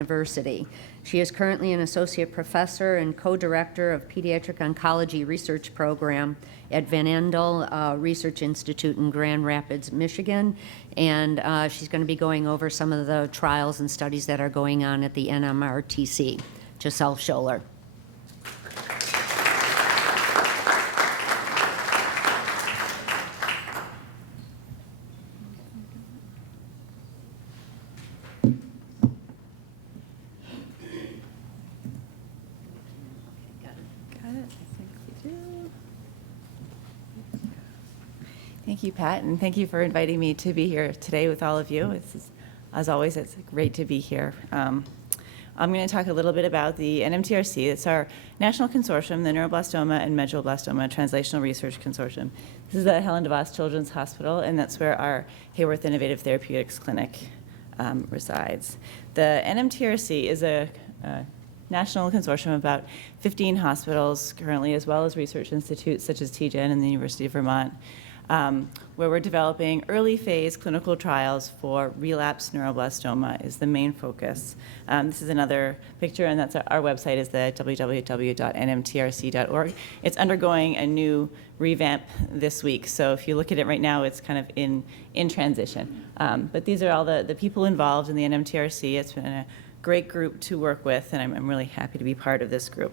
University. She is currently an associate professor and co-director of Pediatric Oncology Research Program at Van Andel Research Institute in Grand Rapids, Michigan, and she's going to be going over some of the trials and studies that are going on at the NMRTC. Giselle Scholler. Thank you, Pat, and thank you for inviting me to be here today with all of you. As always, it's great to be here. I'm going to talk a little bit about the NMTRC. It's our national consortium, the Neuroblastoma and Medulloblastoma Translational Research Consortium. This is at Helen DeVos Children's Hospital, and that's where our Hayworth Innovative Therapeutics Clinic resides. The NMTRC is a national consortium of about 15 hospitals currently, as well as research institutes such as TGen and the University of Vermont, where we're developing early phase clinical trials for relapsed neuroblastoma is the main focus. This is another picture, and that's our website is the www.nmtrc.org. It's undergoing a new revamp this week, so if you look at it right now, it's kind of in transition. But these are all the people involved in the NMTRC. It's been a great group to work with, and I'm really happy to be part of this group.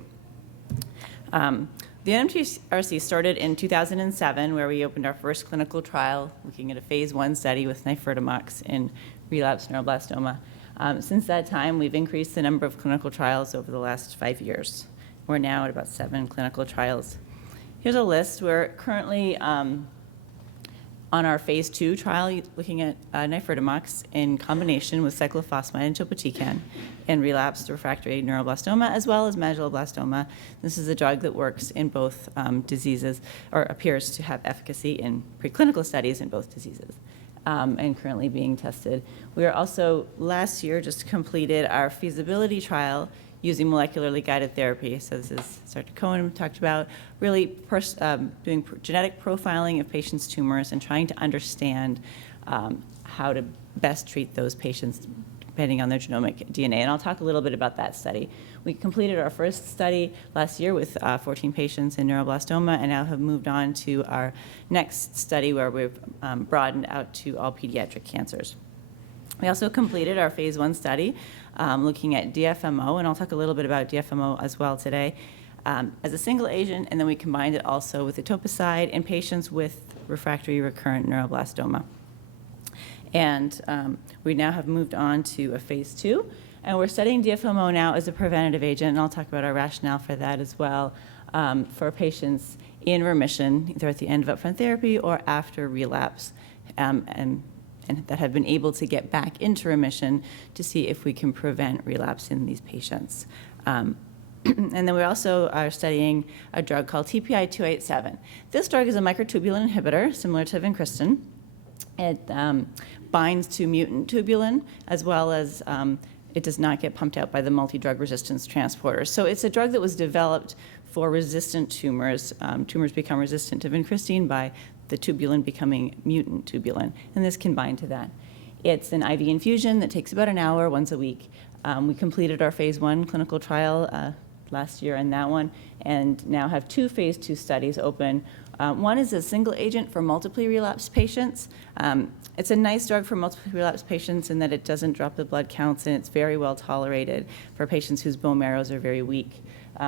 The NMTRC started in 2007, where we opened our first clinical trial looking at a phase 1 study with nifurtimox in relapsed neuroblastoma. Since that time, we've increased the number of clinical trials over the last 5 years. We're now at about 7 clinical trials. Here's a list. We're currently on our phase 2 trial looking at nifurtimox in combination with cyclophosphamide and topotecan in relapsed refractory neuroblastoma as well as medulloblastoma. This is a drug that works in both diseases, or appears to have efficacy in preclinical studies in both diseases, and currently being tested. We are also, last year, just completed our feasibility trial using molecularly guided therapy. So this is, as Dr. Cohen talked about, really doing genetic profiling of patients' tumors and trying to understand how to best treat those patients depending on their genomic DNA. And I'll talk a little bit about that study. We completed our first study last year with 14 patients in neuroblastoma and now have moved on to our next study where we've broadened out to all pediatric cancers. We also completed our phase 1 study looking at DFMO, and I'll talk a little bit about DFMO as well today, as a single agent, and then we combined it also with etoposide in patients with refractory recurrent neuroblastoma. And we now have moved on to a phase 2, and we're studying DFMO now as a preventative agent, and I'll talk about our rationale for that as well, for patients in remission, either at the end of upfront therapy or after relapse, and that have been able to get back into remission to see if we can prevent relapse in these patients. And then we also are studying a drug called TPI-287. This drug is a microtubulin inhibitor, similar to vincristine. It binds to mutant tubulin, as well as it does not get pumped out by the multi-drug resistance transporter. So it's a drug that was developed for resistant tumors. Tumors become resistant to vincristine by the tubulin becoming mutant tubulin, and this can bind to that. It's an IV infusion that takes about an hour once a week. We completed our phase 1 clinical trial last year in that one, and now have 2 phase 2 studies open. One is a single agent for multiply relapsed patients. It's a nice drug for multiply relapsed patients in that it doesn't drop the blood counts, and it's very well tolerated for patients whose bone marrows are very weak.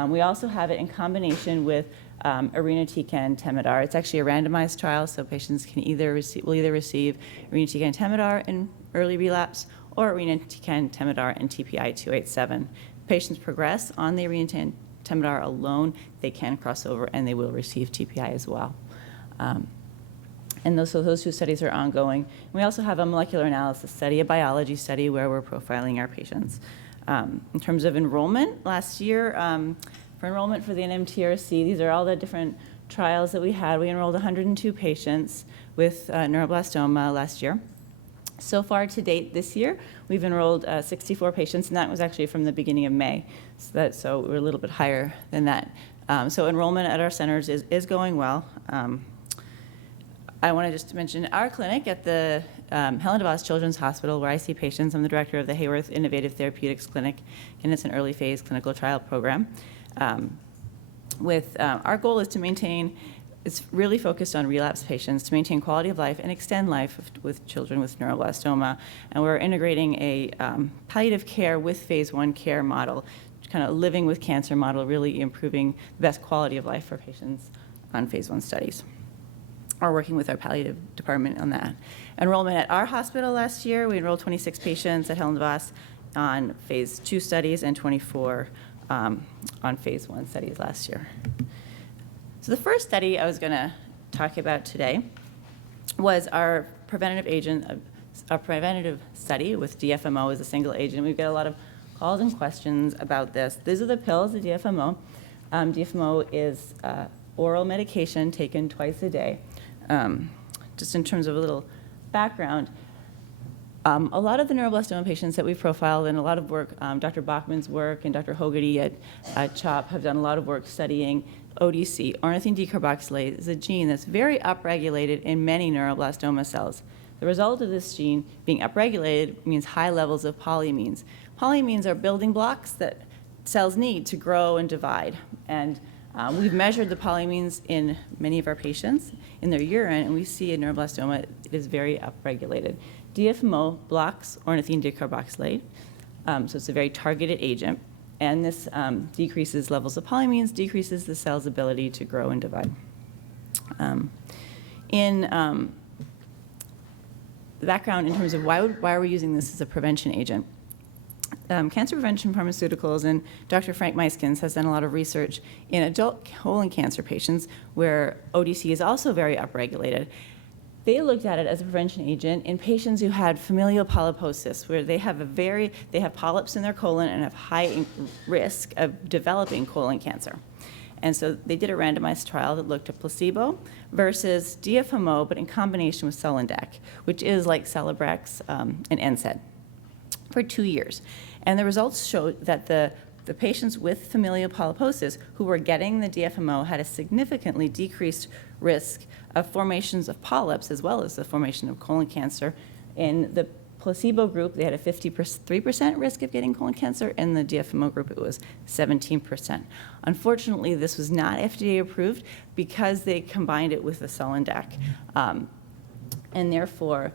We also have it in combination with irinotecan Temodar. It's actually a randomized trial, so patients can will either receive irinotecan Temodar in early relapse or irinotecan Temodar and TPI-287. Patients progress on the irinotecan Temodar alone, they can cross over and they will receive TPI as well. And those 2 studies are ongoing. We also have a molecular analysis study, a biology study where we're profiling our patients. In terms of enrollment, last year, for enrollment for the NMTRC, these are all the different trials that we had. We enrolled 102 patients with neuroblastoma last year. So far to date this year, we've enrolled 64 patients, and that was actually from the beginning of May. So we're a little bit higher than that. So enrollment at our centers is going well. I want to just mention our clinic at the Helen DeVos Children's Hospital, where I see patients. I'm the director of the Hayworth Innovative Therapeutics Clinic, and it's an early phase clinical trial program. Our goal is to maintain, it's really focused on relapse patients, to maintain quality of life and extend life with children with neuroblastoma. And we're integrating a palliative care with phase 1 care model, kind of living with cancer model, really improving the best quality of life for patients on phase 1 studies. Are working with our palliative department on that. Enrollment at our hospital last year, we enrolled 26 patients at Helen DeVos on phase 2 studies and 24 on phase 1 studies last year. So the first study I was going to talk about today was our preventative study with DFMO as a single agent. We've got a lot of calls and questions about this. These are the pills, the DFMO. DFMO is oral medication taken twice a day. Just in terms of a little background, a lot of the neuroblastoma patients that we've profiled, and a lot of work, Dr. Bachman's work and Dr. Hogarty at CHOP have done a lot of work studying ODC. Ornithine decarboxylase is a gene that's very upregulated in many neuroblastoma cells. The result of this gene being upregulated means high levels of polyamines. Polyamines are building blocks that cells need to grow and divide. And we've measured the polyamines in many of our patients in their urine, and we see in neuroblastoma it is very upregulated. DFMO blocks ornithine decarboxylase, so it's a very targeted agent, and this decreases levels of polyamines, decreases the cell's ability to grow and divide. In the background in terms of why are we using this as a prevention agent? Cancer Prevention Pharmaceuticals and Dr. Frank Meiskens has done a lot of research in adult colon cancer patients where ODC is also very upregulated. They looked at it as a prevention agent in patients who had familial polyposis, where they have polyps in their colon and have high risk of developing colon cancer. And so they did a randomized trial that looked at placebo versus DFMO, but in combination with Sulindac, which is like Celebrex and NSAID, for 2 years. And the results showed that the patients with familial polyposis who were getting the DFMO had a significantly decreased risk of formations of polyps as well as the formation of colon cancer. In the placebo group, they had a 53% risk of getting colon cancer. In the DFMO group, it was 17%. Unfortunately, this was not FDA approved because they combined it with the Sulindac. And therefore,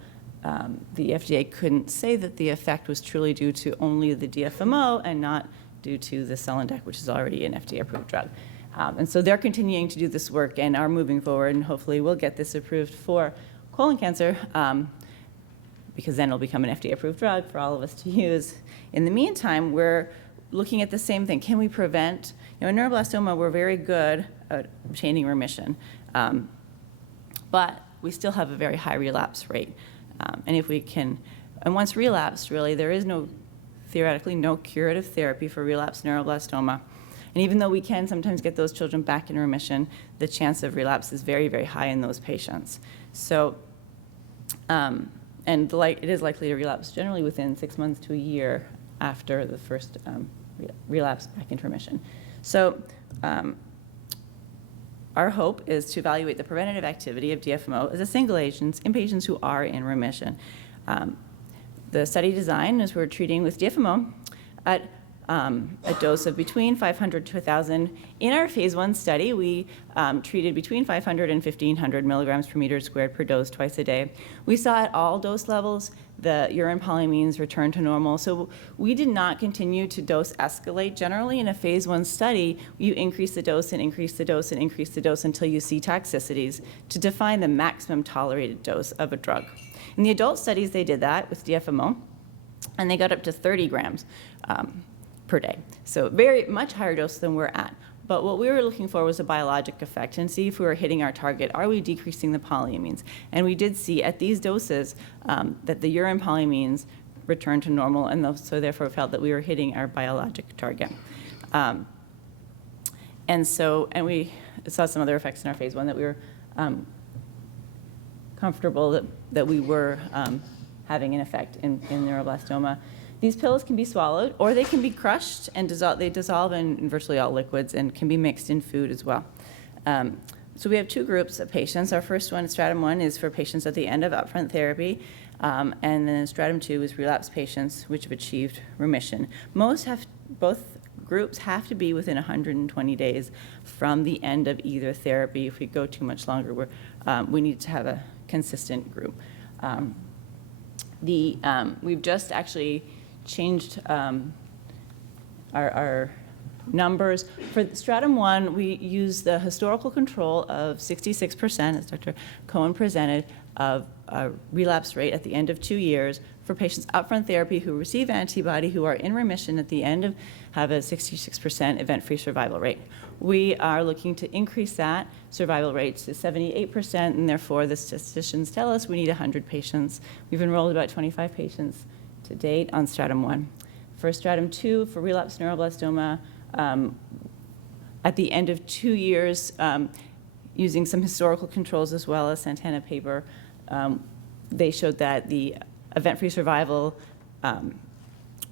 the FDA couldn't say that the effect was truly due to only the DFMO and not due to the Sulindac, which is already an FDA-approved drug. And so they're continuing to do this work and are moving forward, and hopefully we'll get this approved for colon cancer, because then it'll become an FDA-approved drug for all of us to use. In the meantime, we're looking at the same thing. Can we prevent, in neuroblastoma, we're very good at obtaining remission, but we still have a very high relapse rate. And if we can, and once relapsed, really, there is theoretically no curative therapy for relapsed neuroblastoma. And even though we can sometimes get those children back in remission, the chance of relapse is very, very high in those patients. So, it is likely to relapse generally within 6 months to a year after the first relapse back into remission. So, our hope is to evaluate the preventative activity of DFMO as a single agent in patients who are in remission. The study design is we're treating with DFMO at a dose of between 500 to 1,000. In our phase 1 study, we treated between 500 and 1,500 milligrams per meter squared per dose twice a day. We saw at all dose levels the urine polyamines return to normal. So we did not continue to dose escalate. Generally, in a phase 1 study, you increase the dose and increase the dose and increase the dose until you see toxicities to define the maximum tolerated dose of a drug. In the adult studies, they did that with DFMO, and they got up to 30 grams per day. So very much higher dose than we're at. But what we were looking for was a biologic effect and see if we were hitting our target. Are we decreasing the polyamines? And we did see at these doses that the urine polyamines returned to normal, and so therefore felt that we were hitting our biologic target. And we saw some other effects in our phase 1 that we were comfortable that we were having an effect in neuroblastoma. These pills can be swallowed, or they can be crushed and they dissolve in virtually all liquids and can be mixed in food as well. So we have 2 groups of patients. Our first one, stratum 1, is for patients at the end of upfront therapy. And then stratum 2 is relapsed patients which have achieved remission. Both groups have to be within 120 days from the end of either therapy. If we go too much longer, we need to have a consistent group. We've just actually changed our numbers. For stratum 1, we use the historical control of 66%, as Dr. Cohen presented, of a relapse rate at the end of 2 years for patients upfront therapy who receive antibody who are in remission at the end of have a 66% event-free survival rate. We are looking to increase that survival rate to 78%, and therefore the statisticians tell us we need 100 patients. We've enrolled about 25 patients to date on stratum 1. For stratum 2, for relapsed neuroblastoma, at the end of 2 years, using some historical controls as well as Santana paper, they showed that the event-free survival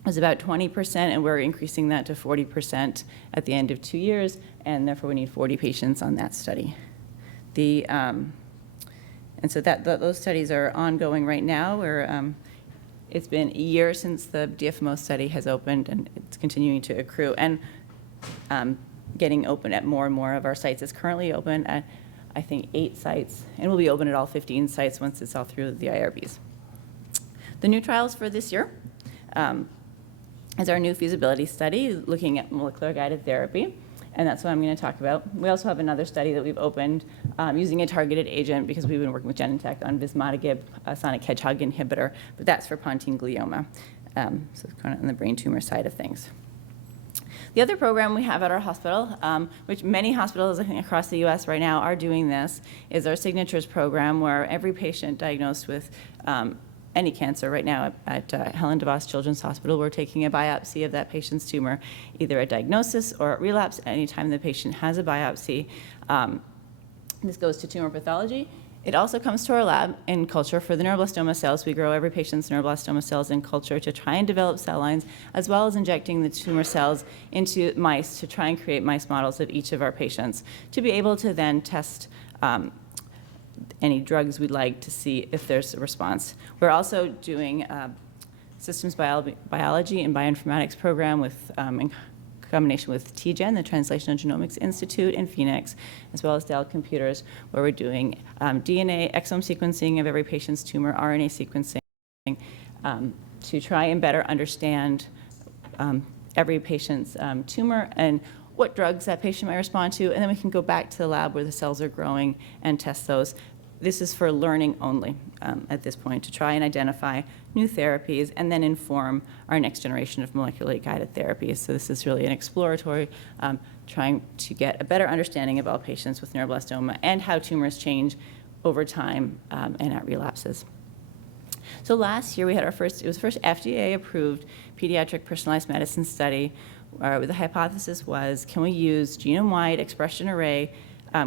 was about 20%, and we're increasing that to 40% at the end of 2 years, and therefore we need 40 patients on that study. And so those studies are ongoing right now. It's been a year since the DFMO study has opened, and it's continuing to accrue and getting open at more and more of our sites. It's currently open at, I think, 8 sites, and will be open at all 15 sites once it's all through the IRBs. The new trials for this year is our new feasibility study looking at molecular guided therapy, and that's what I'm going to talk about. We also have another study that we've opened using a targeted agent because we've been working with Genentech on vismodegib, a sonic hedgehog inhibitor, but that's for pontine glioma, so it's kind of on the brain tumor side of things. The other program we have at our hospital, which many hospitals I think across the U.S. right now are doing this, is our Signatures program, where every patient diagnosed with any cancer right now at Helen DeVos Children's Hospital, we're taking a biopsy of that patient's tumor, either at diagnosis or at relapse. Anytime the patient has a biopsy, this goes to tumor pathology. It also comes to our lab in culture for the neuroblastoma cells. We grow every patient's neuroblastoma cells in culture to try and develop cell lines, as well as injecting the tumor cells into mice to try and create mice models of each of our patients, to be able to then test any drugs we'd like to see if there's a response. We're also doing systems biology and bioinformatics program with in combination with TGen, the Translational Genomics Institute in Phoenix, as well as Dell Computers, where we're doing DNA exome sequencing of every patient's tumor, RNA sequencing, to try and better understand every patient's tumor and what drugs that patient might respond to, and then we can go back to the lab where the cells are growing and test those. This is for learning only at this point, to try and identify new therapies and then inform our next generation of molecularly guided therapies. So this is really an exploratory, trying to get a better understanding of all patients with neuroblastoma and how tumors change over time and at relapses. So last year we had it was the first FDA-approved pediatric personalized medicine study where the hypothesis was, can we use genome-wide expression array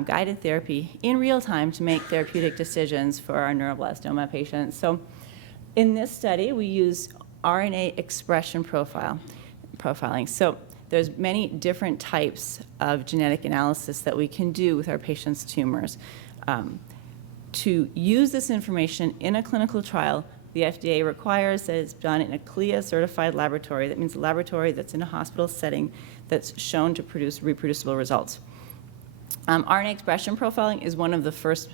guided therapy in real time to make therapeutic decisions for our neuroblastoma patients? So in this study, we use RNA expression profiling. So there's many different types of genetic analysis that we can do with our patients' tumors. To use this information in a clinical trial, the FDA requires that it's done in a CLIA-certified laboratory. That means a laboratory that's in a hospital setting that's shown to produce reproducible results. RNA expression profiling is one of the first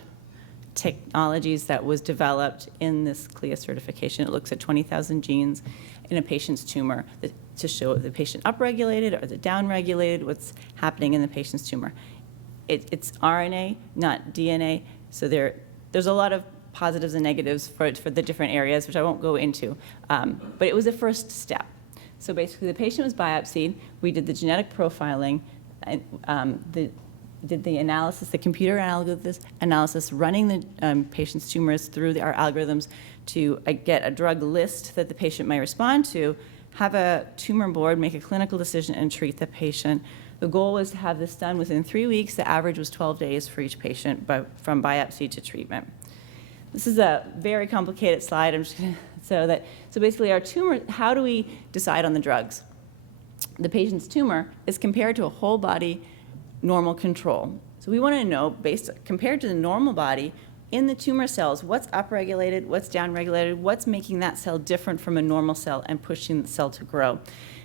technologies that was developed in this CLIA certification. It looks at 20,000 genes in a patient's tumor to show if the patient upregulated or the downregulated, what's happening in the patient's tumor. It's RNA, not DNA, so there's a lot of positives and negatives for the different areas, which I won't go into, but it was a first step. So basically, the patient was biopsied, we did the genetic profiling, and did the analysis, the computer analysis, running the patient's tumors through our algorithms to get a drug list that the patient might respond to, have a tumor board, make a clinical decision, and treat the patient. The goal was to have this done within 3 weeks. The average was 12 days for each patient from biopsy to treatment. This is a very complicated slide. So basically our tumor, how do we decide on the drugs? The patient's tumor is compared to a whole body normal control. So we want to know, compared to the normal body, in the tumor cells, what's upregulated, what's downregulated, what's making that cell different from a normal cell and pushing the cell to grow.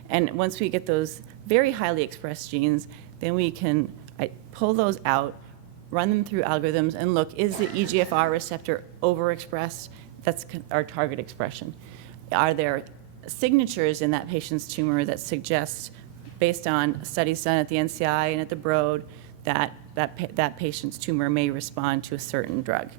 And once we get those very highly expressed genes, then we can pull those out, run them through algorithms, and look, is the EGFR receptor overexpressed? That's our target expression. Are there signatures in that patient's tumor that suggest, based on studies done at the NCI and at the Broad, that patient's tumor may respond to a certain drug?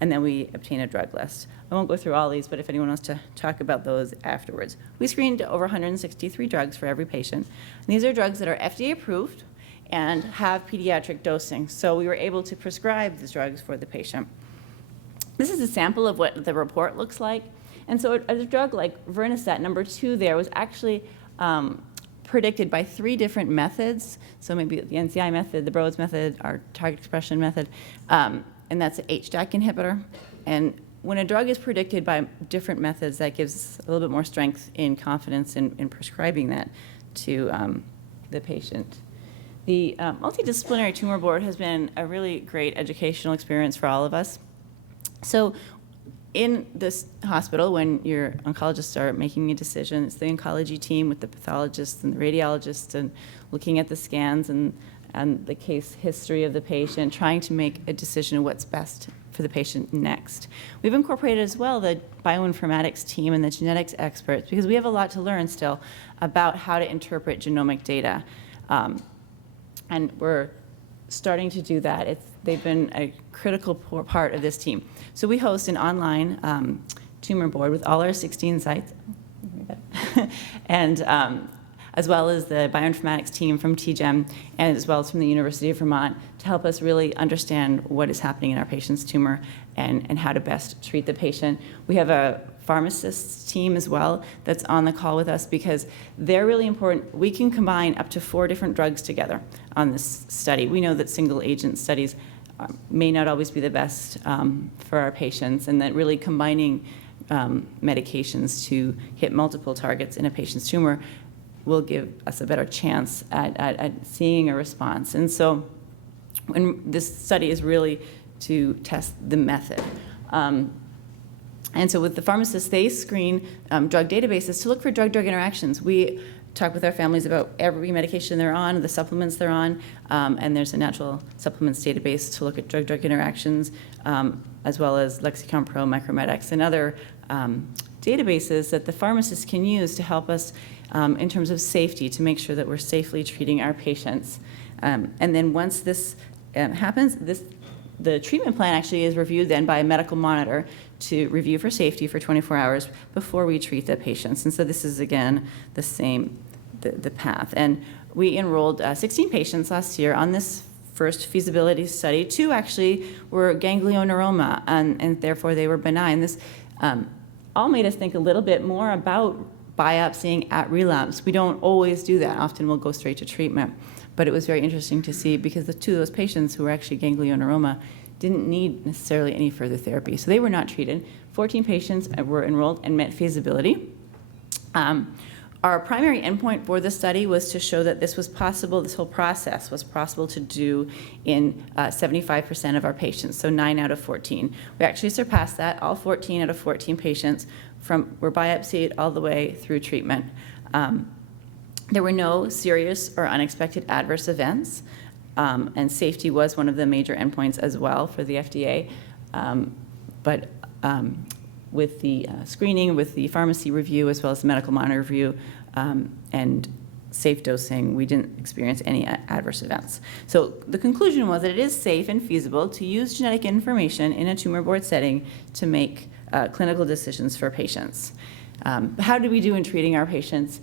And then we obtain a drug list. I won't go through all these, but if anyone wants to talk about those afterwards. We screened over 163 drugs for every patient. And these are drugs that are FDA approved and have pediatric dosing. So we were able to prescribe these drugs for the patient. This is a sample of what the report looks like. And so a drug like Vernistat, number 2 there, was actually predicted by 3 different methods. So maybe the NCI method, the Broad's method, our target expression method, and that's an HDAC inhibitor. And when a drug is predicted by different methods, that gives a little bit more strength in confidence in prescribing that to the patient. The Multidisciplinary Tumor Board has been a really great educational experience for all of us. So in this hospital, when your oncologists are making a decision, it's the oncology team with the pathologists and the radiologists and looking at the scans and the case history of the patient, trying to make a decision of what's best for the patient next. We've incorporated as well the bioinformatics team and the genetics experts, because we have a lot to learn still about how to interpret genomic data. And we're starting to do that. They've been a critical part of this team. So we host an online tumor board with all our 16 sites, and as well as the bioinformatics team from TGEM, and as well as from the University of Vermont, to help us really understand what is happening in our patient's tumor and how to best treat the patient. We have a pharmacists team as well that's on the call with us, because they're really important. We can combine up to 4 different drugs together on this study. We know that single agent studies may not always be the best for our patients, and that really combining medications to hit multiple targets in a patient's tumor will give us a better chance at seeing a response. And so when this study is really to test the method. And so with the pharmacists, they screen drug databases to look for drug-drug interactions. We talk with our families about every medication they're on, the supplements they're on, and there's a natural supplements database to look at drug-drug interactions, as well as Lexicon Pro, Micromedics, and other databases that the pharmacists can use to help us in terms of safety, to make sure that we're safely treating our patients. And then once this happens, the treatment plan actually is reviewed then by a medical monitor to review for safety for 24 hours before we treat the patients. And so this is, again, the same, the path. And we enrolled 16 patients last year on this first feasibility study. 2 actually were ganglioneuroma, and therefore they were benign. This all made us think a little bit more about biopsying at relapse. We don't always do that. Often we'll go straight to treatment. But it was very interesting to see, because the 2 of those patients who were actually ganglioneuroma didn't need necessarily any further therapy. So they were not treated. 14 patients were enrolled and met feasibility. Our primary endpoint for the study was to show that this was possible, this whole process was possible to do in 75% of our patients, so 9 out of 14. We actually surpassed that. All 14 out of 14 patients were biopsied all the way through treatment. There were no serious or unexpected adverse events, and safety was one of the major endpoints as well for the FDA. But with the screening, with the pharmacy review, as well as the medical monitor review, and safe dosing, we didn't experience any adverse events. So the conclusion was that it is safe and feasible to use genetic information in a tumor board setting to make clinical decisions for patients. How did we do in treating our patients?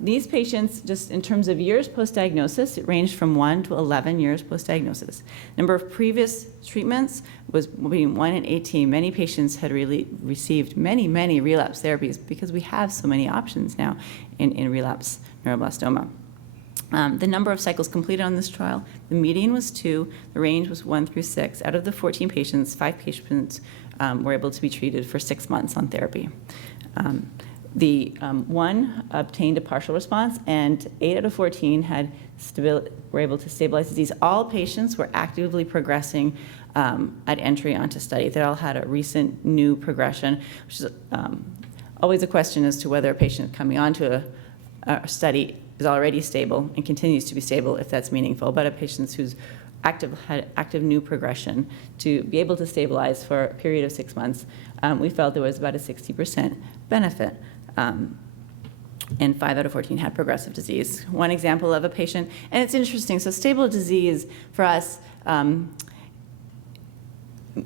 These patients, just in terms of years post-diagnosis, it ranged from 1 to 11 years post-diagnosis. Number of previous treatments was between 1 and 18. Many patients had really received many, many relapse therapies, because we have so many options now in relapse neuroblastoma. The number of cycles completed on this trial, the median was 2, the range was 1 through 6. Out of the 14 patients, 5 patients were able to be treated for 6 months on therapy. One obtained a partial response, and 8 out of 14 were able to stabilize disease. All patients were actively progressing at entry onto study. They all had a recent new progression, which is always a question as to whether a patient coming onto a study is already stable and continues to be stable, if that's meaningful. But a patient who's had active new progression to be able to stabilize for a period of 6 months, we felt there was about a 60% benefit. And 5 out of 14 had progressive disease. One example of a patient, and it's interesting, so stable disease for us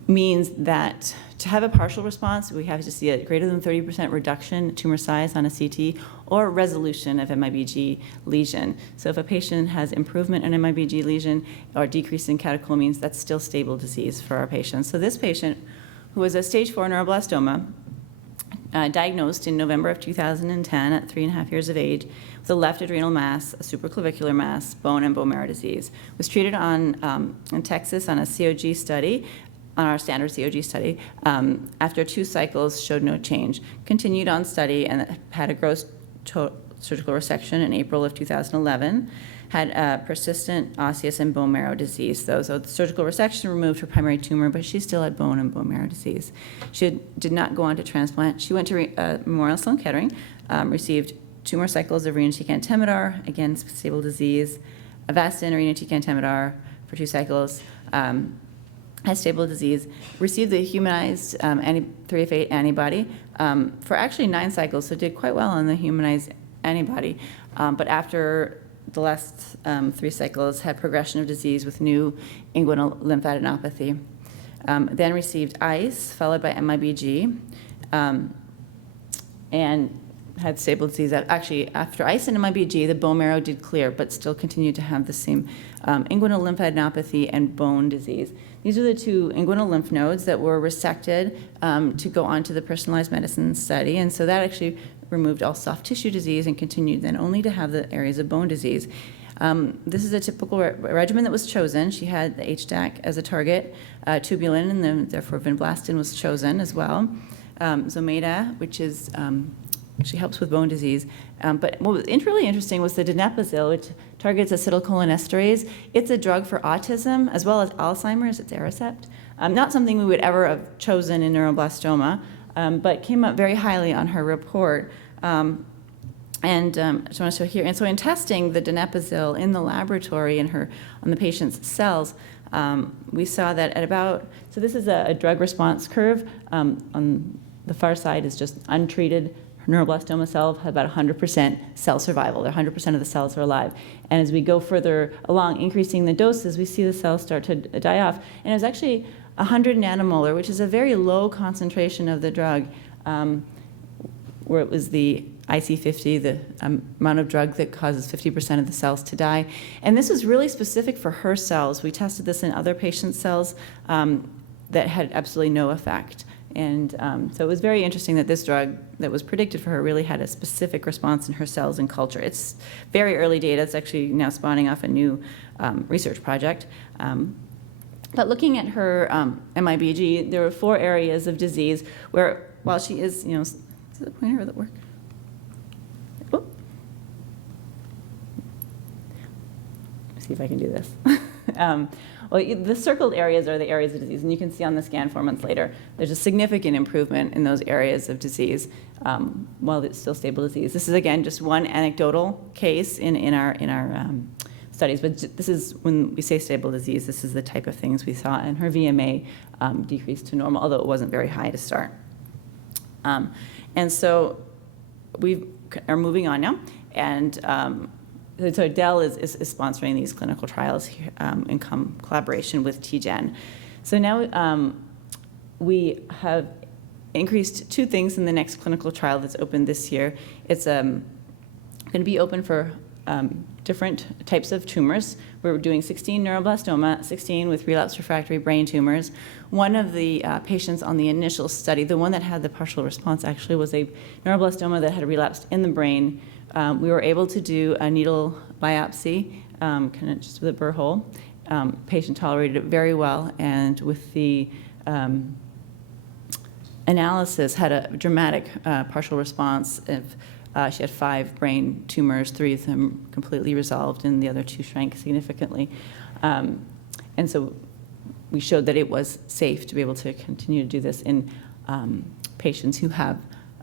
means that to have a partial response, we have to see a greater than 30% reduction in tumor size on a CT or resolution of MIBG lesion. So if a patient has improvement in MIBG lesion or decrease in catecholamines, that's still stable disease for our patients. So this patient, who was a stage 4 neuroblastoma, diagnosed in November of 2010 at 3.5 years of age with a left adrenal mass, a supraclavicular mass, bone and bone marrow disease, was treated in Texas on a COG study, on our standard COG study. After 2 cycles, showed no change. Continued on study and had a gross surgical resection in April of 2011. Had persistent osseous and bone marrow disease, though. So the surgical resection removed her primary tumor, but she still had bone and bone marrow disease. She did not go on to transplant. She went to Memorial Sloan Kettering, received 2 more cycles of irinotecan temodar, again, stable disease, Avastin, irinotecan temodar for 2 cycles, has stable disease, received the humanized 3F8 antibody for actually 9 cycles, so did quite well on the humanized antibody. But after the last 3 cycles, had progression of disease with new inguinal lymphadenopathy. Then received ICE, followed by MIBG, and had stable disease. Actually, after ICE and MIBG, the bone marrow did clear, but still continued to have the same inguinal lymphadenopathy and bone disease. These are the 2 inguinal lymph nodes that were resected to go on to the personalized medicine study, and so that actually removed all soft tissue disease and continued then only to have the areas of bone disease. This is a typical regimen that was chosen. She had the HDAC as a target, tubulin, and then therefore vinblastine was chosen as well. Zometa, which is actually helps with bone disease. But what was really interesting was the donepezil, which targets acetylcholinesterase. It's a drug for autism as well as Alzheimer's. It's Aricept. Not something we would ever have chosen in neuroblastoma, but came up very highly on her report. I just want to show here. And so in testing the donepezil in the laboratory on the patient's cells, we saw that at about, so this is a drug response curve. On the far side is just untreated neuroblastoma cells have about 100% cell survival. 100% of the cells are alive. And as we go further along, increasing the doses, we see the cells start to die off. And it was actually 100 nanomolar, which is a very low concentration of the drug, where it was the IC50, the amount of drug that causes 50% of the cells to die. And this was really specific for her cells. We tested this in other patients' cells that had absolutely no effect. And so it was very interesting that this drug that was predicted for her really had a specific response in her cells and culture. It's very early data. It's actually now spawning off a new research project. But looking at her MIBG, there were 4 areas of disease where, while she is, is the pointer that work? Oh. Let's see if I can do this. Well, the circled areas are the areas of disease, and you can see on the scan 4 months later, there's a significant improvement in those areas of disease while it's still stable disease. This is, again, just one anecdotal case in our studies, but this is, when we say stable disease, this is the type of things we saw, and her VMA decreased to normal, although it wasn't very high to start. And so we are moving on now, and so Dell is sponsoring these clinical trials here, in collaboration with TGen. So now we have increased 2 things in the next clinical trial that's open this year. It's going to be open for different types of tumors. We're doing 16 neuroblastoma, 16 with relapsed refractory brain tumors. One of the patients on the initial study, the one that had the partial response actually, was a neuroblastoma that had relapsed in the brain. We were able to do a needle biopsy, kind of just with a burr hole. Patient tolerated it very well, and with the analysis had a dramatic partial response. She had 5 brain tumors, 3 of them completely resolved, and the other 2 shrank significantly. And so we showed that it was safe to be able to continue to do this in patients who have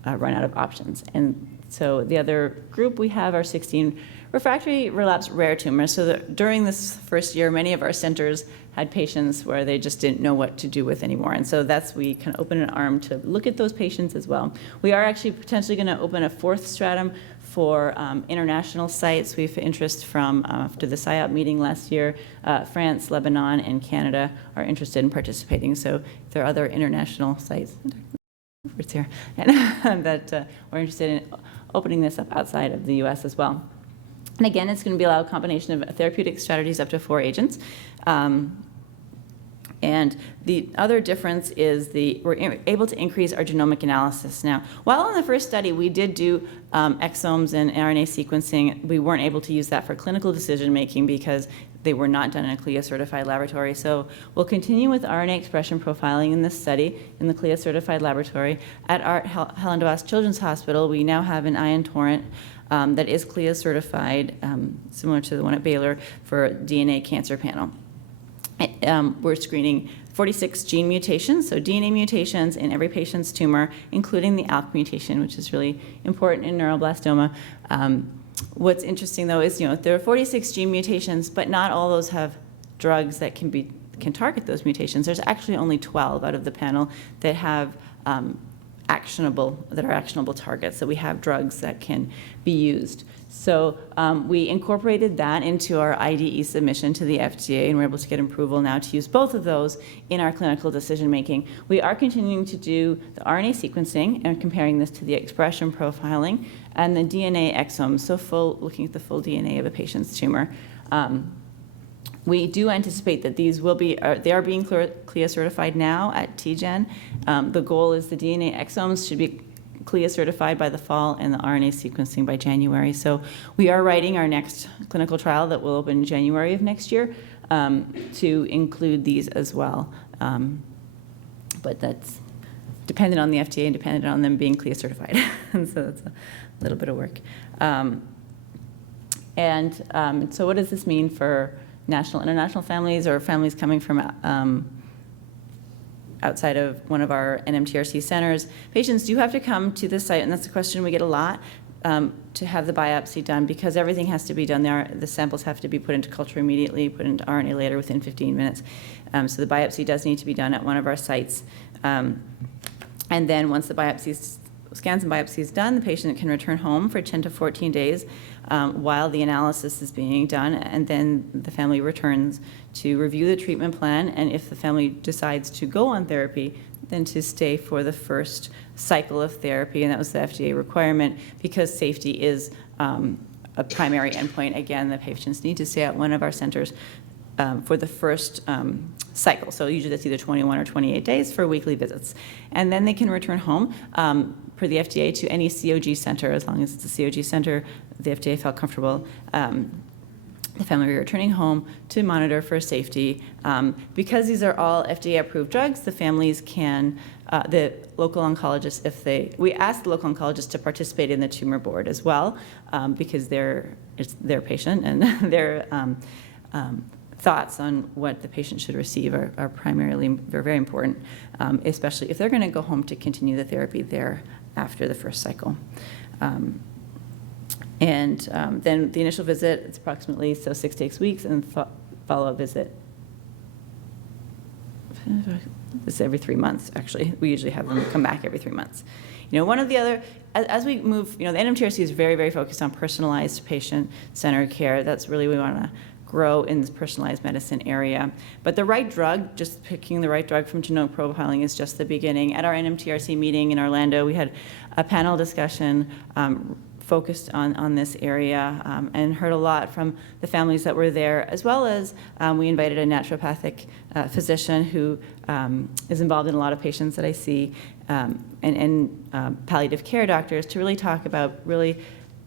run out of options. And so the other group we have are 16 refractory relapse rare tumors. So during this first year, many of our centers had patients where they just didn't know what to do with anymore. And so we can open an arm to look at those patients as well. We are actually potentially going to open a 4th stratum for international sites. We have interest from, after the SIOP meeting last year, France, Lebanon, and Canada are interested in participating. So if there are other international sites here that we're interested in opening this up outside of the US as well. And again, it's going to be a combination of therapeutic strategies up to 4 agents. And the other difference is we're able to increase our genomic analysis. Now, while in the first study we did do exomes and RNA sequencing, we weren't able to use that for clinical decision making because they were not done in a CLIA-certified laboratory. So we'll continue with RNA expression profiling in this study in the CLIA-certified laboratory. At our Helen DeVos Children's Hospital, we now have an ion torrent that is CLIA-certified, similar to the one at Baylor, for DNA cancer panel. We're screening 46 gene mutations, so DNA mutations in every patient's tumor, including the ALK mutation, which is really important in neuroblastoma. What's interesting, though, is there are 46 gene mutations, but not all those have drugs that can target those mutations. There's actually only 12 out of the panel that have actionable targets. So we have drugs that can be used. So we incorporated that into our IDE submission to the FDA, and we're able to get approval now to use both of those in our clinical decision making. We are continuing to do the RNA sequencing and comparing this to the expression profiling and the DNA exomes, so looking at the full DNA of a patient's tumor. We do anticipate that these they are being CLIA certified now at TGen. The goal is the DNA exomes should be CLIA certified by the fall and the RNA sequencing by January. So we are writing our next clinical trial that will open in January of next year to include these as well. But that's dependent on the FDA and dependent on them being CLIA certified. And so that's a little bit of work. So what does this mean for national, international families or families coming from outside of one of our NMTRC centers? Patients do have to come to the site, and that's a question we get a lot, to have the biopsy done because everything has to be done there. The samples have to be put into culture immediately, put into RNA later within 15 minutes. So the biopsy does need to be done at one of our sites. And then once the scans and biopsy is done, the patient can return home for 10 to 14 days while the analysis is being done, and then the family returns to review the treatment plan, and if the family decides to go on therapy, then to stay for the first cycle of therapy, and that was the FDA requirement because safety is a primary endpoint. Again, the patients need to stay at one of our centers for the first cycle. So usually that's either 21 or 28 days for weekly visits. And then they can return home per the FDA to any COG center. As long as it's a COG center, the FDA felt comfortable the family returning home to monitor for safety. Because these are all FDA-approved drugs, the families can, the local oncologists, we ask the local oncologists to participate in the tumor board as well, because it's their patient and their thoughts on what the patient should receive are primarily very important, especially if they're going to go home to continue the therapy there after the first cycle. Then the initial visit, it's approximately 6 to 8 weeks, and follow-up visit is every 3 months, actually. We usually have them come back every 3 months. One of the other, as we move, the NMTRC is very, very focused on personalized patient-centered care. That's really, we want to grow in this personalized medicine area. But the right drug, just picking the right drug from genomic profiling is just the beginning. At our NMTRC meeting in Orlando, we had a panel discussion focused on this area and heard a lot from the families that were there, as well as we invited a naturopathic physician who is involved in a lot of patients that I see and palliative care doctors to really talk about really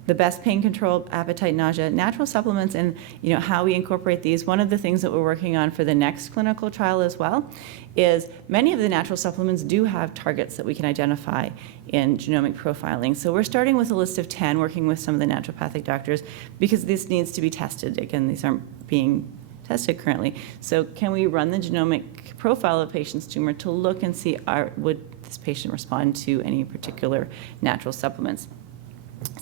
the best pain control, appetite, nausea, natural supplements, and how we incorporate these. One of the things that we're working on for the next clinical trial as well is many of the natural supplements do have targets that we can identify in genomic profiling. So we're starting with a list of 10, working with some of the naturopathic doctors, because this needs to be tested. Again, these aren't being tested currently. So can we run the genomic profile of a patient's tumor to look and see would this patient respond to any particular natural supplements?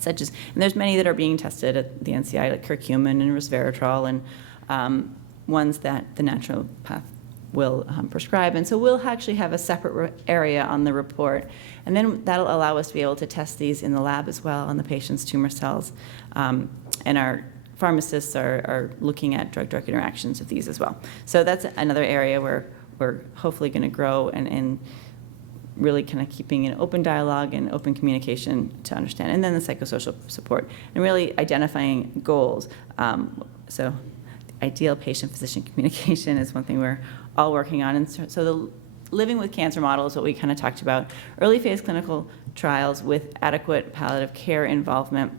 And there's many that are being tested at the NCI, like curcumin and resveratrol, and ones that the naturopath will prescribe. And so we'll actually have a separate area on the report, and then that'll allow us to be able to test these in the lab as well on the patient's tumor cells. And our pharmacists are looking at drug-drug interactions of these as well. So that's another area where we're hopefully going to grow and really kind of keeping an open dialogue and open communication to understand. And then the psychosocial support and really identifying goals. So the ideal patient-physician communication is one thing we're all working on. And so the living with cancer model is what we kind of talked about. Early phase clinical trials with adequate palliative care involvement,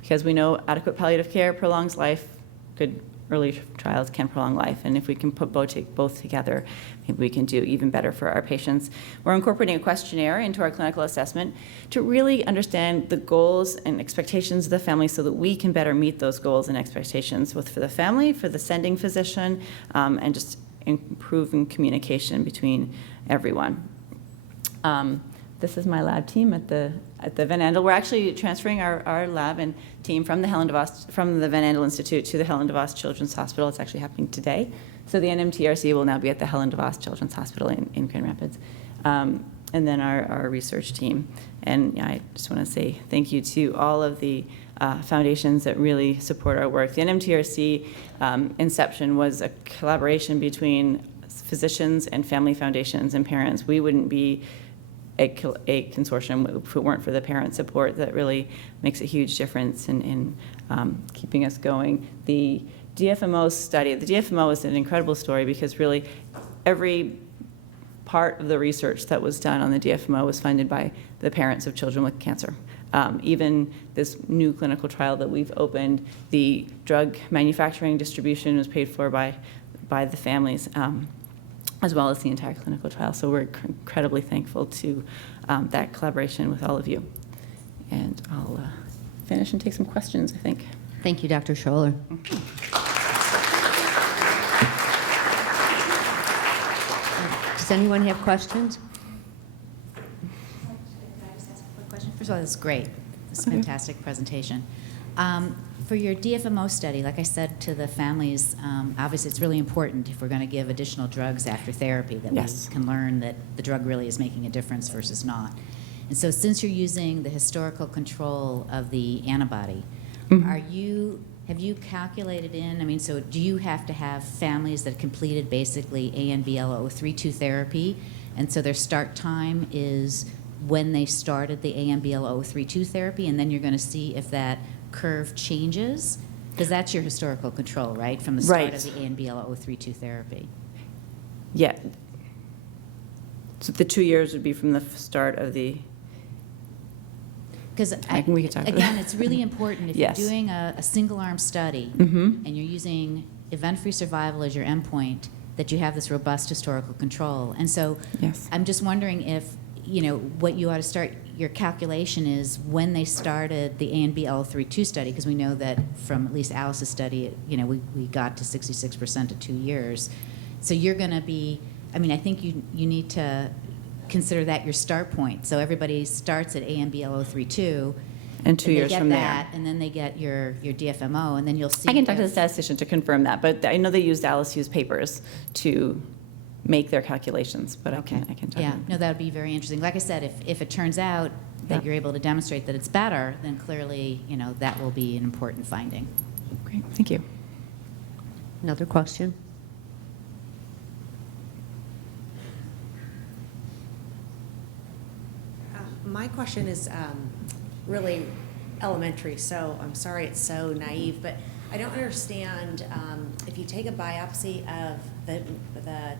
because we know adequate palliative care prolongs life. Good early trials can prolong life, and if we can put both together, maybe we can do even better for our patients. We're incorporating a questionnaire into our clinical assessment to really understand the goals and expectations of the family so that we can better meet those goals and expectations, both for the family, for the sending physician, and just improving communication between everyone. This is my lab team at the Van Andel. We're actually transferring our lab and team from the Van Andel Institute to the Helen DeVos Children's Hospital. It's actually happening today. So the NMTRC will now be at the Helen DeVos Children's Hospital in Grand Rapids. And then our research team. And I just want to say thank you to all of the foundations that really support our work. The NMTRC inception was a collaboration between physicians and family foundations and parents. We wouldn't be a consortium if it weren't for the parent support that really makes a huge difference in keeping us going. The DFMO study, the DFMO is an incredible story because really every part of the research that was done on the DFMO was funded by the parents of children with cancer. Even this new clinical trial that we've opened, the drug manufacturing distribution was paid for by the families, as well as the entire clinical trial. So we're incredibly thankful to that collaboration with all of you. And I'll finish and take some questions, I think. Thank you, Dr. Scholler. Does anyone have questions? Can I just ask a quick question? First of all, this is great. This is a fantastic presentation. For your DFMO study, like I said to the families, obviously it's really important if we're going to give additional drugs after therapy that Yes. we can learn that the drug really is making a difference versus not. And so since you're using the historical control of the antibody, have you calculated in, so do you have to have families that completed basically ANBL032 therapy, and so their start time is when they started the ANBL032 therapy, and then you're going to see if that curve changes? Because that's your historical control, right? From the start of the ANBL032 therapy. Yeah. So the 2 years would be from the start of the... Because we could talk about again, that. it's really important if Yes. you're doing a single-arm study Mm-hmm. and you're using event-free survival as your endpoint, that you have this robust historical control. And so Yes. I'm just wondering if, what you ought to start your calculation is when they started the ANBL032 study, because we know that from at least Alice's study, we got to 66% at 2 years. So you're going to be, I think you need to consider that your start point. So everybody starts at ANBL032. And 2 years from there. And then they get your DFMO, and then you'll see. I can talk to the statistician to confirm that, but I know they used Alice Hughes papers to make their calculations, but I can talk to Yeah, them. no, that would be very interesting. Like I said, if it turns out that Yeah. you're able to demonstrate that it's better, then clearly, that will be an important finding. Great, thank you. Another question? My question is really elementary, so I'm sorry it's so naive, but I don't understand if you take a biopsy of the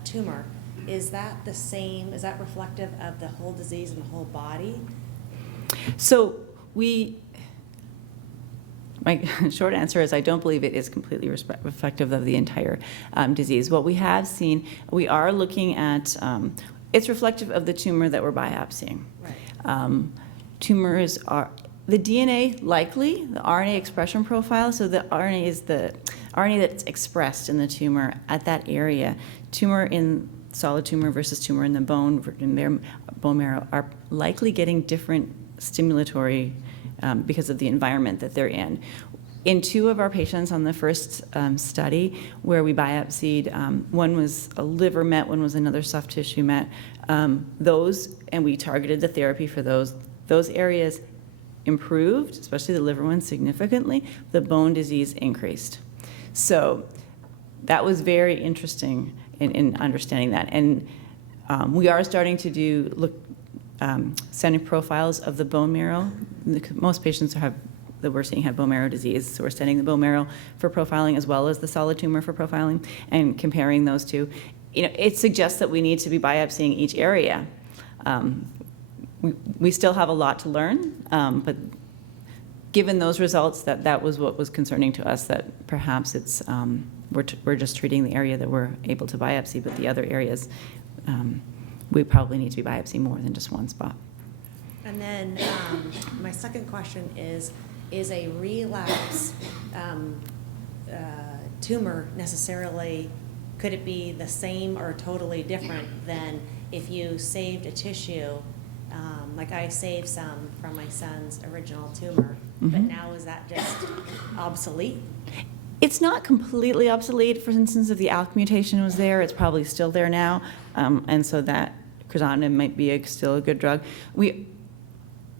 tumor, is that the same, is that reflective of the whole disease in the whole body? So we My short answer is I don't believe it is completely reflective of the entire disease. What we have seen, we are looking at, it's reflective of the tumor that we're biopsying. Right. Tumors are, the DNA likely, the RNA expression profile, so the RNA is the RNA that's expressed in the tumor at that area. Tumor in solid tumor versus tumor in the bone, in their bone marrow, are likely getting different stimulatory because of the environment that they're in. In 2 of our patients on the first study, where we biopsied, one was a liver met, one was another soft tissue met, and we targeted the therapy for those areas improved, especially the liver one significantly, the bone disease increased. So that was very interesting in understanding that. And we are starting to sending profiles of the bone marrow. Most patients that we're seeing have bone marrow disease, so we're sending the bone marrow for profiling as well as the solid tumor for profiling and comparing those two. It suggests that we need to be biopsying each area. We still have a lot to learn, but given those results, that was what was concerning to us, that perhaps it's we're just treating the area that we're able to biopsy, but the other areas we probably need to be biopsying more than just one spot. And then my second question is a relapse tumor necessarily, could it be the same or totally different than if you saved a tissue? Like I saved some from my son's original tumor, but now is that just obsolete? It's not completely obsolete. For instance, if the ALK mutation was there, it's probably still there now, and so that crizotinib might be still a good drug. The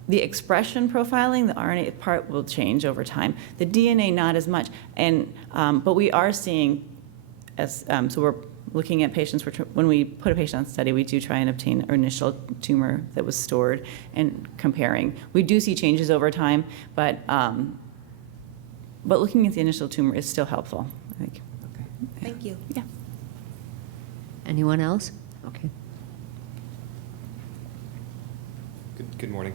expression profiling, the RNA part will change over time. The DNA not as much, and but we are seeing, so we're looking at patients. When we put a patient on study, we do try and obtain an initial tumor that was stored and comparing. We do see changes over time, but looking at the initial tumor is still helpful, I think. Okay. Thank you. Yeah. Anyone else? Okay. Good morning.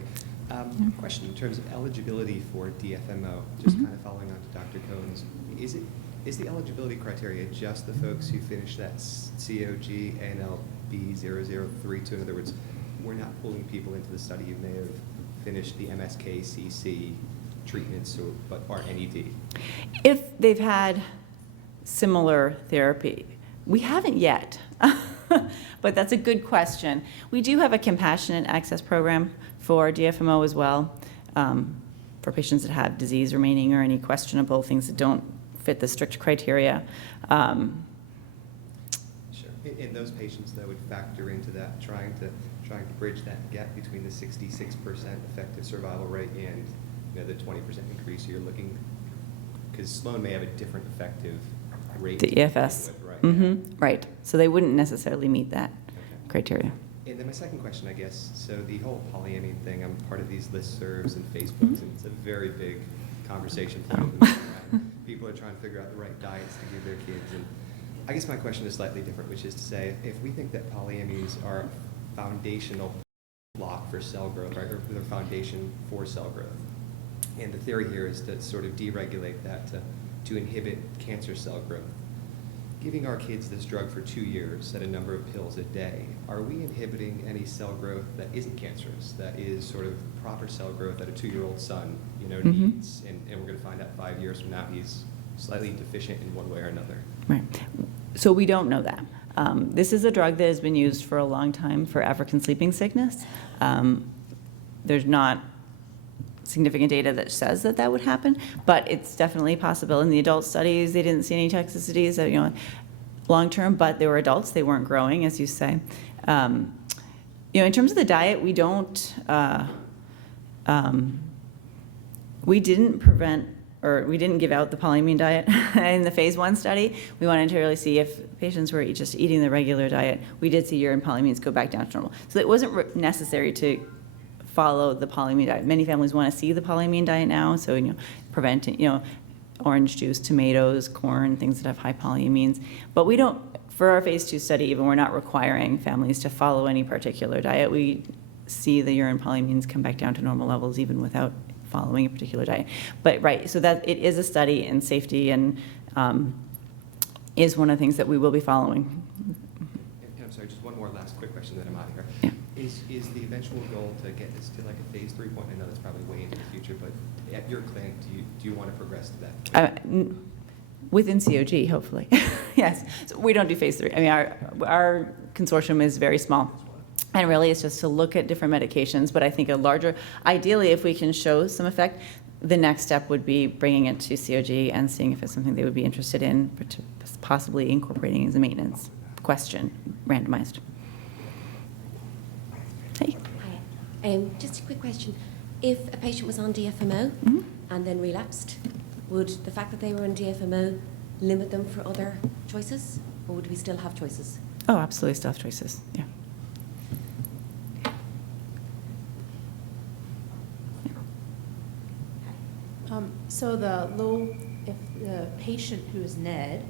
Question in terms of eligibility for DFMO, just kind of following on to Dr. Cohen's, is the eligibility criteria just the folks who finish that COG ANLB 0032? In other words, we're not pulling people into the study who may have finished the MSK-CC treatments but aren't NED. If they've had similar therapy, we haven't yet, but that's a good question. We do have a compassionate access program for DFMO as well, for patients that have disease remaining or any questionable things that don't fit the strict criteria. Sure. In those patients, that would factor into that, trying to bridge that gap between the 66% effective survival rate and the 20% increase you're looking, because Sloan may have a different effective rate. The EFS. Right. So they wouldn't necessarily meet that criteria. And then my second question, I guess, so the whole polyamine thing, I'm part of these listservs and Facebooks, and it's a very big conversation point. People are trying to figure out the right diets to give their kids. And I guess my question is slightly different, which is to say, if we think that polyamines are a foundational block for cell growth, right, or the foundation for cell growth, and the theory here is to sort of deregulate that to inhibit cancer cell growth. Giving our kids this drug for 2 years at a number of pills a day, are we inhibiting any cell growth that isn't cancerous, that is sort of proper cell growth that a 2-year-old son, needs, and we're going to find out 5 years from now he's slightly deficient in one way or another? Right. So we don't know that. This is a drug that has been used for a long time for African sleeping sickness. There's not significant data that says that would happen, but it's definitely possible. In the adult studies, they didn't see any toxicities, long term, but they were adults, they weren't growing, as you say. In terms of the diet, we don't, we didn't prevent, or we didn't give out the polyamine diet in the phase 1 study. We wanted to really see if patients were just eating the regular diet. We did see urine polyamines go back down to normal. So it wasn't necessary to follow the polyamine diet. Many families want to see the polyamine diet now, so preventing, orange juice, tomatoes, corn, things that have high polyamines. But we don't, for our phase 2 study, even we're not requiring families to follow any particular diet. We see the urine polyamines come back down to normal levels even without following a particular diet. But right, so that it is a study in safety and is one of the things that we will be following. And I'm sorry, just one more last quick question, then I'm out of here. Yeah. Is the eventual goal to get this to like a phase 3 point? I know that's probably way into the future, but at your clinic, do you want to progress to that? Within COG, hopefully. Yes. So we don't do phase 3. I mean, our consortium is very small. And really, it's just to look at different medications. But I think ideally, if we can show some effect, the next step would be bringing it to COG and seeing if it's something they would be interested in, possibly incorporating as a maintenance question, randomized. Hey. Hi. Just a quick question. If a patient was on DFMO and then relapsed, would the fact that they were on DFMO limit them for other choices, or would we still have choices? Oh, absolutely, still have choices. Yeah. So if the patient who is NED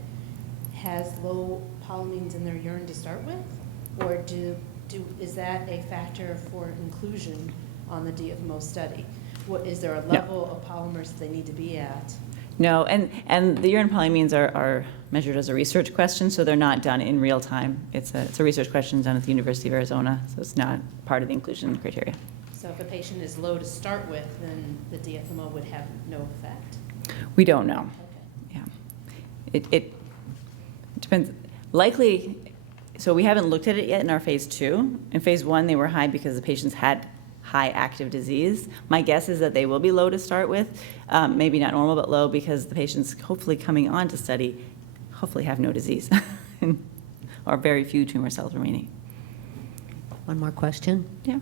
has low polyamines in their urine to start with, or is that a factor for inclusion on the DFMO study? Is there a level of polymers that they need to be at? No, and the urine polyamines are measured as a research question, so they're not done in real time. It's a research question done at the University of Arizona, so it's not part of the inclusion criteria. So if a patient is low to start with, then the DFMO would have no effect? We don't know. Okay. Yeah. It depends. Likely, so we haven't looked at it yet in our phase 2. In phase 1, they were high because the patients had high active disease. My guess is that they will be low to start with, maybe not normal, but low because the patients hopefully coming on to study hopefully have no disease or very few tumor cells remaining. One more question? Yeah.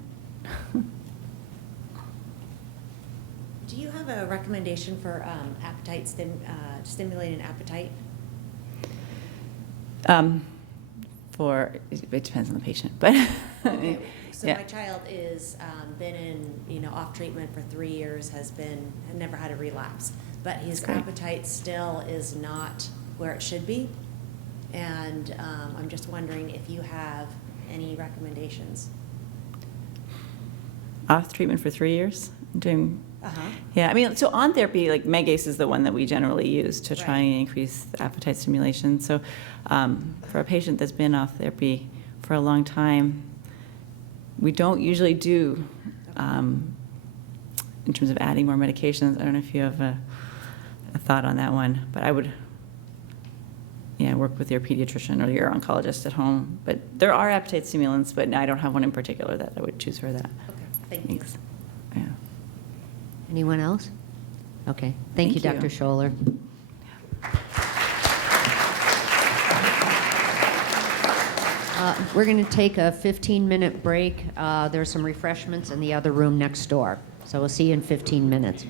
Do you have a recommendation for appetite stimulating appetite? It depends on the patient, but Okay. So yeah. my child is been in off treatment for 3 years, had never had a relapse, but his Great. appetite still is not where it should be, and I'm just wondering if you have any recommendations. Off treatment for 3 years, doing. Uh-huh. Yeah, I mean, so on therapy, like Megase is the one that we generally use to try Right. and increase the appetite stimulation. So for a patient that's been off therapy for a long time, we don't usually do, in terms of adding more medications. I don't know if you have a thought on that one, but I would, work with your pediatrician or your oncologist at home. But there are appetite stimulants, but I don't have one in particular that I would choose for that. Okay, thank you. Thanks. Yeah. Anyone else? Okay. Thank you, Thank Dr. you. Scholler. We're going to take a 15-minute break. There's some refreshments in the other room next door. So we'll see you in 15 minutes.